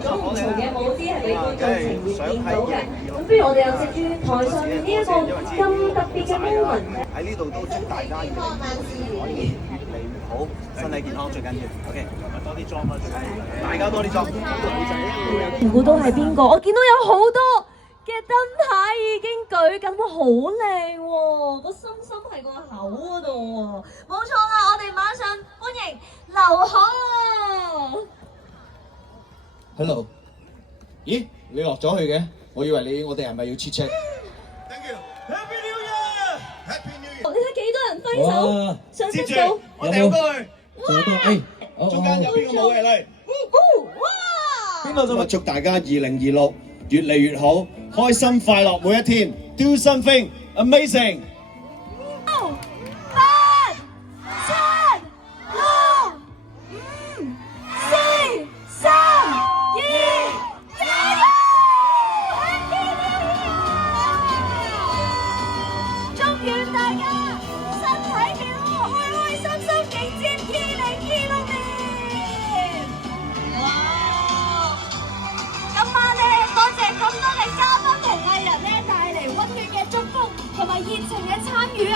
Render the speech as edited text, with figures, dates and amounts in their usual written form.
種唔同嘅舞姿係俾觀眾呈現見到嘅。咁不如我哋又藉住台上面呢一個咁特別嘅 moment，喺呢度都祝大家可以越嚟越好，身體健康最緊要。OK， 多啲裝啦，最緊要大家多啲裝。估到係邊個？我見到有好多嘅燈牌已經舉緊，哇，好靚喎！個心心係個口嗰度喎，冇錯啦！我哋馬上歡迎劉海。Hello， 咦？你落咗去嘅？我以為我哋係咪要切 check？Thank you，Happy New Year，Happy New Year。你睇幾多人揮手，上色到。我掉過去。哇！中間有邊個冇嘅嚟？哇！邊個想祝大家2026越嚟越好，開心快樂每一天 ，Do something amazing。8、7、6、5、4、3、2、加油！祝願大家身體健康，開開心心迎接2026年。哇！今晚咧，多謝咁多嘅嘉賓同藝人咧帶嚟溫暖嘅祝福同埋熱情嘅參與啊！